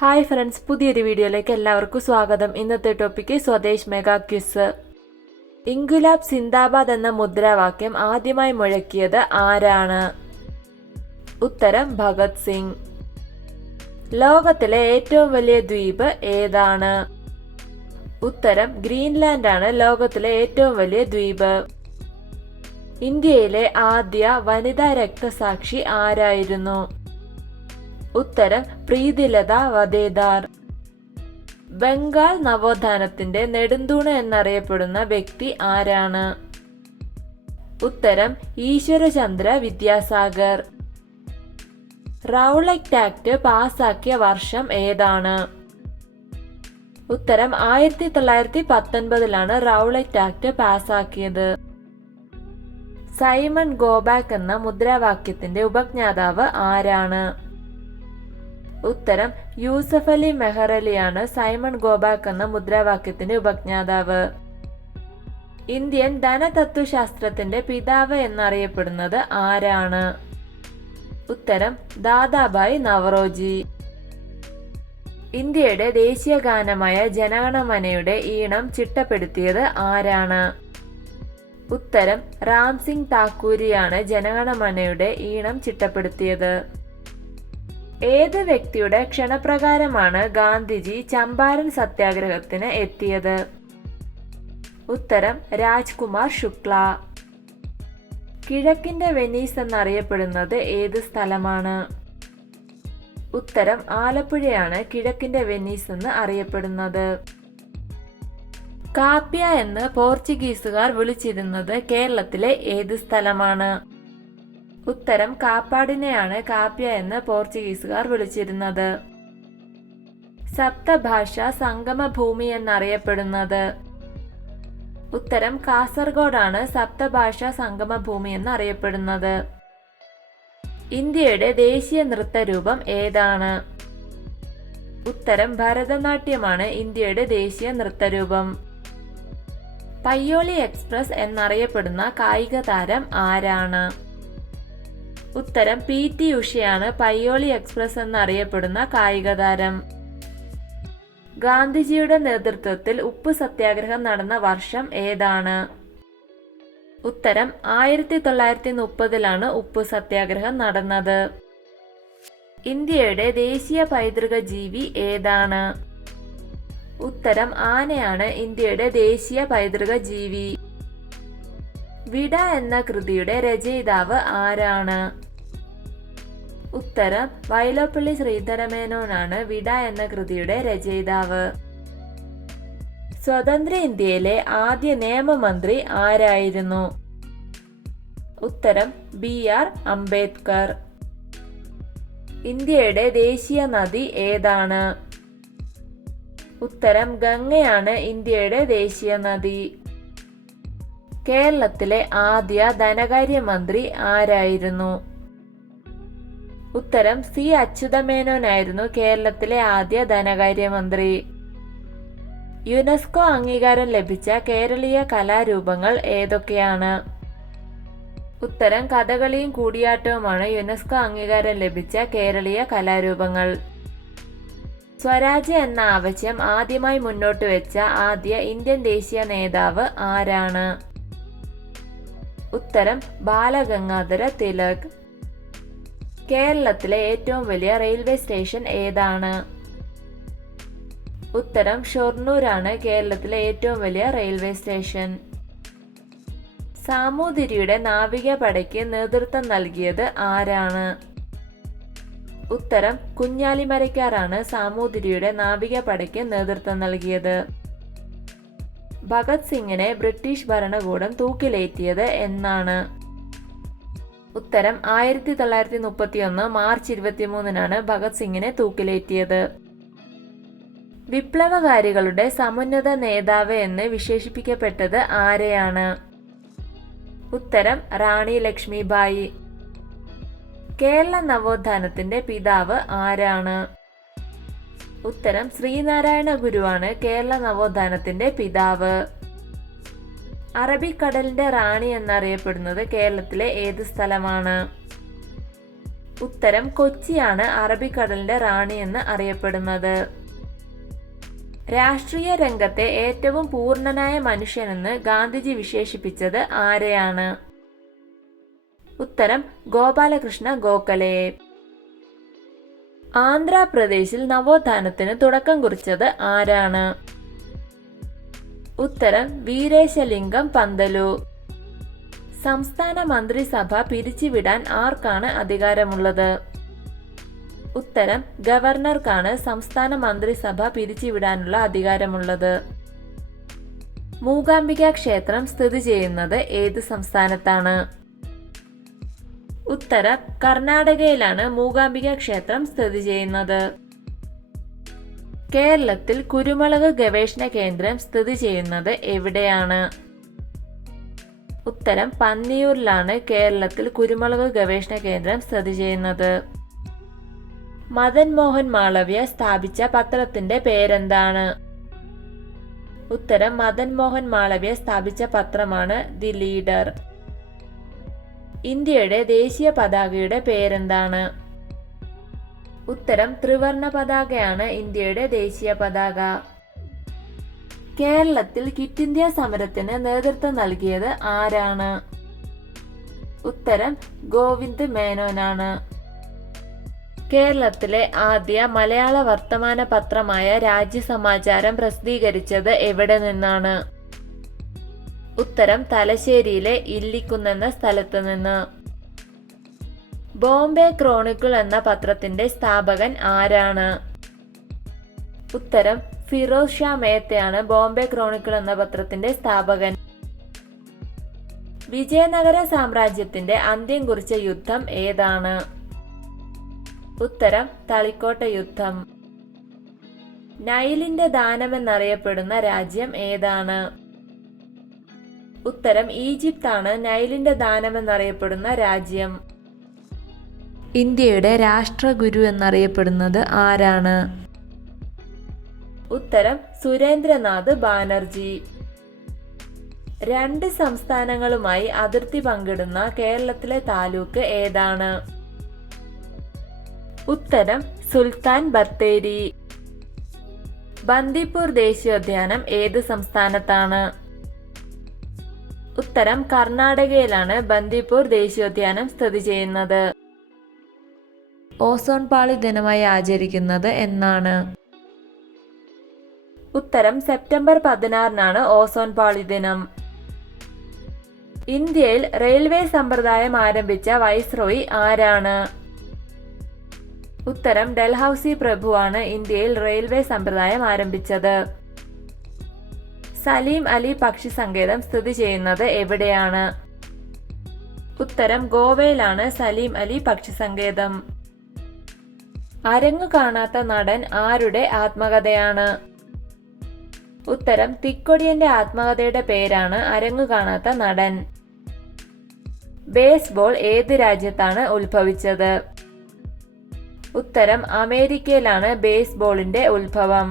Hi friends, പുതിയൊരു വീഡിയോയിലേക്ക് എല്ലാവർക്കും സ്വാഗതം. ഇന്നത്തെ ടോപ്പിക്ക് സ്വദേശ് മെഗാ ക്വിസ്. ഇൻകുലാബ് സിന്ദാബാദ് എന്ന മുദ്രാവാക്യം ആദ്യമായി മുഴക്കിയത് ആരാണ്? ഉത്തരം ഭഗത് സിംഗ്. ലോകത്തിലെ ഏറ്റവും വലിയ ദ്വീപ് ഏതാണ്? ഉത്തരം ഗ്രീൻലാൻഡ് ആണ് ലോകത്തിലെ ഏറ്റവും വലിയ ദ്വീപ്. ഇന്ത്യയിലെ ആദ്യ വനിതാ രക്തസാക്ഷി ആരായിരുന്നു? ഉത്തരം പ്രീതിലത വദേദാർ. ബംഗാൾ നവോത്ഥാനത്തിന്റെ നെടുന്തൂണ് എന്നറിയപ്പെടുന്ന വ്യക്തി ആരാണ്? ഉത്തരം ഈശ്വരചന്ദ്ര വിദ്യാസാഗർ. റൗളറ്റ് ആക്ട് പാസാക്കിയ വർഷം ഏതാണ്? ഉത്തരം 1919 റൗളറ്റ് ആക്ട് പാസാക്കിയത്. സൈമൺ ഗോബാക്ക് എന്ന മുദ്രാവാക്യത്തിന്റെ ഉപജ്ഞാതാവ് ആരാണ്? ഉത്തരം യൂസഫ് അലി മെഹ്റലിയാണ് സൈമൺ ഗോബാക്ക് എന്ന മുദ്രാവാക്യത്തിന്റെ ഉപജ്ഞാതാവ്. ഇന്ത്യൻ ധനതത്വശാസ്ത്രത്തിന്റെ പിതാവ് എന്നറിയപ്പെടുന്നത് ആരാണ്? ഉത്തരം ദാദാഭായ് നവറോജി. ഇന്ത്യയുടെ ദേശീയ ഗാനമായ ജനഗണമനയുടെ ഈണം ചിട്ടപ്പെടുത്തിയത് ആരാണ്? ഉത്തരം റാം സിംഗ് താക്കൂരിയാണ് ജനഗണമനയുടെ ഈണം ചിട്ടപ്പെടുത്തിയത്. ഏത് വ്യക്തിയുടെ ക്ഷണപ്രകാരമാണ് ഗാന്ധിജി ചമ്പാരൻ സത്യാഗ്രഹത്തിന് എത്തിയത്? ഉത്തരം രാജ്കുമാർ ശുക്ല. കിഴക്കിന്റെ വെനീസ് എന്നറിയപ്പെടുന്നത് ഏത് സ്ഥലമാണ്? ഉത്തരം ആലപ്പുഴയാണ് കിഴക്കിന്റെ വെനീസ് എന്ന് അറിയപ്പെടുന്നത്. കാപ്യ എന്ന് പോർച്ചുഗീസുകാർ വിളിച്ചിരുന്നത് കേരളത്തിലെ ഏത് സ്ഥലമാണ്? ഉത്തരം കാപ്പാടിനെയാണ് കാപ്യ എന്ന് പോർച്ചുഗീസുകാർ വിളിച്ചിരുന്നത്. സപ്തഭാഷ സംഗമഭൂമി എന്നറിയപ്പെടുന്നത്? ഉത്തരം കാസർഗോഡാണ് സപ്തഭാഷ സംഗമഭൂമി എന്നറിയപ്പെടുന്നത്. ഇന്ത്യയുടെ ദേശീയ നൃത്തരൂപം ഏതാണ്? ഉത്തരം ഭരതനാട്യമാണ് ഇന്ത്യയുടെ ദേശീയ നൃത്തരൂപം. പയ്യോളി എക്സ്പ്രസ് എന്നറിയപ്പെടുന്ന കായിക താരം ആരാണ്? ഉത്തരം PT ഉഷയാണ് പയ്യോളി എക്സ്പ്രസ് എന്നറിയപ്പെടുന്ന കായിക താരം. ഗാന്ധിജിയുടെ നേതൃത്വത്തിൽ ഉപ്പ് സത്യാഗ്രഹം നടന്ന വർഷം ഏതാണ്? ഉത്തരം 1930 ഉപ്പ് സത്യാഗ്രഹം നടന്നത്. ഇന്ത്യയുടെ ദേശീയ പൈതൃക ജീവി ഏതാണ്? ഉത്തരം ആനയാണ് ഇന്ത്യയുടെ ദേശീയ പൈതൃക ജീവി. വിട എന്ന കൃതിയുടെ രചയിതാവ് ആരാണ്? ഉത്തരം വൈലോപ്പിള്ളി ശ്രീധരമേനോനാണ് വിട എന്ന കൃതിയുടെ രചയിതാവ്. സ്വതന്ത്ര ഇന്ത്യയിലെ ആദ്യ നിയമമന്ത്രി ആരായിരുന്നു? ഉത്തരം BR അംബേദ്കർ. ഇന്ത്യയുടെ ദേശീയ നദി ഏതാണ്? ഉത്തരം ഗംഗയാണ് ഇന്ത്യയുടെ ദേശീയ നദി. കേരളത്തിലെ ആദ്യ ധനകാര്യമന്ത്രി ആരായിരുന്നു? ഉത്തരം C അച്യുതമേനോനായിരുന്നു കേരളത്തിലെ ആദ്യ ധനകാര്യമന്ത്രി. യുനെസ്കോ അംഗീകാരം ലഭിച്ച കേരളീയ കലാരൂപങ്ങൾ ഏതൊക്കെയാണ്? ഉത്തരം കഥകളിയും കൂടിയാട്ടവുമാണ് യുനെസ്കോ അംഗീകാരം ലഭിച്ച കേരളീയ കലാരൂപങ്ങൾ. സ്വരാജ്യം എന്ന ആവശ്യം ആദ്യമായി മുന്നോട്ട് വെച്ച ആദ്യ ഇന്ത്യൻ ദേശീയ നേതാവ് ആരാണ്? ഉത്തരം ബാലഗംഗാധര തിലക്. കേരളത്തിലെ ഏറ്റവും വലിയ റെയിൽവേ സ്റ്റേഷൻ ഏതാണ്? ഉത്തരം ഷൊർണൂരാണ് കേരളത്തിലെ ഏറ്റവും വലിയ റെയിൽവേ സ്റ്റേഷൻ. സാമൂതിരിയുടെ നാവികപ്പടയ്ക്ക് നേതൃത്വം നൽകിയത് ആരാണ്? ഉത്തരം കുഞ്ഞാലിമരയ്ക്കാറാണ് സാമൂതിരിയുടെ നാവികപ്പടയ്ക്ക് നേതൃത്വം നൽകിയത്. ഭഗത് സിംഗിനെ ബ്രിട്ടീഷ് ഭരണകൂടം തൂക്കിലേറ്റിയത് എന്നാണ്? ഉത്തരം 1931 മാർച്ച് 23 ഭഗത് സിംഗിനെ തൂക്കിലേറ്റിയത്. വിപ്ലവകാരികളുടെ സമുന്നത നേതാവ് എന്ന് വിശേഷിപ്പിക്കപ്പെട്ടത് ആരെയാണ്? ഉത്തരം റാണി ലക്ഷ്മിബായി. കേരള നവോത്ഥാനത്തിന്റെ പിതാവ് ആരാണ്? ഉത്തരം ശ്രീനാരായണ ഗുരുവാണ് കേരള നവോത്ഥാനത്തിന്റെ പിതാവ്. അറബിക്കടലിന്റെ റാണി എന്നറിയപ്പെടുന്നത് കേരളത്തിലെ ഏത് സ്ഥലമാണ്? ഉത്തരം കൊച്ചിയാണ് അറബിക്കടലിന്റെ റാണി എന്ന് അറിയപ്പെടുന്നത്. രാഷ്ട്രീയ രംഗത്തെ ഏറ്റവും പൂർണ്ണനായ മനുഷ്യനെന്ന് ഗാന്ധിജി വിശേഷിപ്പിച്ചത് ആരെയാണ്? ഉത്തരം ഗോപാലകൃഷ്ണ ഗോഖലെയെ. ആന്ധ്രാപ്രദേശിൽ നവോത്ഥാനത്തിന് തുടക്കം കുറിച്ചത് ആരാണ്? ഉത്തരം വീരേശലിംഗം പന്തലു. സംസ്ഥാന മന്ത്രിസഭ പിരിച്ചുവിടാൻ ആർക്കാണ് അധികാരമുള്ളത്? ഉത്തരം ഗവർണർക്കാണ് സംസ്ഥാന മന്ത്രിസഭ പിരിച്ചുവിടാനുള്ള അധികാരമുള്ളത്. മൂകാംബിക ക്ഷേത്രം സ്ഥിതി ചെയ്യുന്നത് ഏത് സംസ്ഥാനത്താണ്? ഉത്തരം കർണാടകയിലാണ് മൂകാംബിക ക്ഷേത്രം സ്ഥിതി ചെയ്യുന്നത്. കേരളത്തിൽ കുരുമുളക് ഗവേഷണ കേന്ദ്രം സ്ഥിതി ചെയ്യുന്നത് എവിടെയാണ്? ഉത്തരം പന്നിയൂരിലാണ് കേരളത്തിൽ കുരുമുളക് ഗവേഷണ കേന്ദ്രം സ്ഥിതി ചെയ്യുന്നത്. മദൻ മോഹൻ മാളവ്യ സ്ഥാപിച്ച പത്രത്തിന്റെ പേരെന്താണ്? ഉത്തരം മദൻ മോഹൻ മാളവ്യ സ്ഥാപിച്ച പത്രമാണ് ദി ലീഡർ. ഇന്ത്യയുടെ ദേശീയ പതാകയുടെ പേരെന്താണ്? ഉത്തരം ത്രിവർണ പതാകയാണ് ഇന്ത്യയുടെ ദേശീയ പതാക. കേരളത്തിൽ ക്വിറ്റ് ഇന്ത്യ സമരത്തിന് നേതൃത്വം നൽകിയത് ആരാണ്? ഉത്തരം ഗോവിന്ദ് മേനോനാണ്. കേരളത്തിലെ ആദ്യ മലയാള വർത്തമാന പത്രമായ രാജ്യസമാചാരം പ്രസിദ്ധീകരിച്ചത് എവിടെ നിന്നാണ്? ഉത്തരം തലശ്ശേരിയിലെ ഇല്ലിക്കുന്നെന്ന സ്ഥലത്ത് നിന്ന്. ബോംബെ ക്രോണിക്കിൾ എന്ന പത്രത്തിന്റെ സ്ഥാപകൻ ആരാണ്? ഉത്തരം ഫിറോസ് ഷാ മേത്തയാണ് ബോംബെ ക്രോണിക്കിൾ എന്ന പത്രത്തിന്റെ സ്ഥാപകൻ. വിജയനഗര സാമ്രാജ്യത്തിന്റെ അന്ത്യം കുറിച്ച യുദ്ധം ഏതാണ്? ഉത്തരം തളിക്കോട്ട യുദ്ധം. നൈലിന്റെ ദാനമെന്നറിയപ്പെടുന്ന രാജ്യം ഏതാണ്? ഉത്തരം ഈജിപ്താണ് നൈലിന്റെ ദാനമെന്നറിയപ്പെടുന്ന രാജ്യം. ഇന്ത്യയുടെ രാഷ്ട്രഗുരു എന്നറിയപ്പെടുന്നത് ആരാണ്? ഉത്തരം സുരേന്ദ്രനാഥ് ബാനർജി. 2 സംസ്ഥാനങ്ങളുമായി അതിർത്തി പങ്കിടുന്ന കേരളത്തിലെ താലൂക്ക് ഏതാണ്? ഉത്തരം സുൽത്താൻ ബത്തേരി. ബന്ദിപ്പൂർ ദേശീയോദ്യാനം ഏത് സംസ്ഥാനത്താണ്? ഉത്തരം കർണാടകയിലാണ് ബന്ദിപ്പൂർ ദേശീയോദ്യാനം സ്ഥിതി ചെയ്യുന്നത്. ഓസോൺ പാളി ദിനമായി ആചരിക്കുന്നത് എന്നാണ്? ഉത്തരം സെപ്റ്റംബർ 16 ഓസോൺ പാളി ദിനം. ഇന്ത്യയിൽ റെയിൽവേ സമ്പ്രദായം ആരംഭിച്ച വൈസ്രോയി ആരാണ്? ഉത്തരം ഡൽഹൌസി പ്രഭുവാണ് ഇന്ത്യയിൽ റെയിൽവേ സമ്പ്രദായം ആരംഭിച്ചത്. സലീം അലി പക്ഷി സങ്കേതം സ്ഥിതി ചെയ്യുന്നത് എവിടെയാണ്? ഉത്തരം ഗോവയിലാണ് സലീം അലി പക്ഷി സങ്കേതം. അരങ്ങു കാണാത്ത നടൻ ആരുടെ ആത്മകഥയാണ്? ഉത്തരം തിക്കൊടിയന്റെ ആത്മകഥയുടെ പേരാണ് അരങ്ങു കാണാത്ത നടൻ. ബേസ്ബോൾ ഏത് രാജ്യത്താണ് ഉത്ഭവിച്ചത്? ഉത്തരം അമേരിക്കയിലാണ് ബേസ്ബോളിന്റെ ഉത്ഭവം.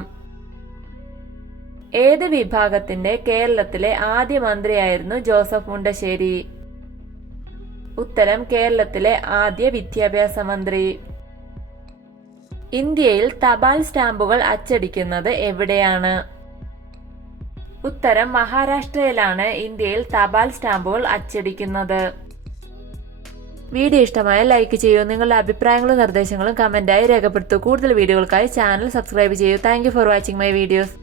ഏത് വിഭാഗത്തിന്റെ കേരളത്തിലെ ആദ്യ മന്ത്രിയായിരുന്നു ജോസഫ് മുണ്ടശ്ശേരി? ഉത്തരം കേരളത്തിലെ ആദ്യ വിദ്യാഭ്യാസ മന്ത്രി. ഇന്ത്യയിൽ തപാൽ സ്റ്റാമ്പുകൾ അച്ചടിക്കുന്നത് എവിടെയാണ്? ഉത്തരം മഹാരാഷ്ട്രയിലാണ് ഇന്ത്യയിൽ തപാൽ സ്റ്റാമ്പുകൾ അച്ചടിക്കുന്നത്. വീഡിയോ ഇഷ്ടമായ ലൈക്ക് ചെയ്യൂ. നിങ്ങളുടെ അഭിപ്രായങ്ങളും നിർദ്ദേശങ്ങളും കമന്റായി രേഖപ്പെടുത്തൂ. കൂടുതൽ വീഡിയോകൾക്കായി ചാനൽ സബ്സ്ക്രൈബ് ചെയ്യൂ. Thank you for watching my videos.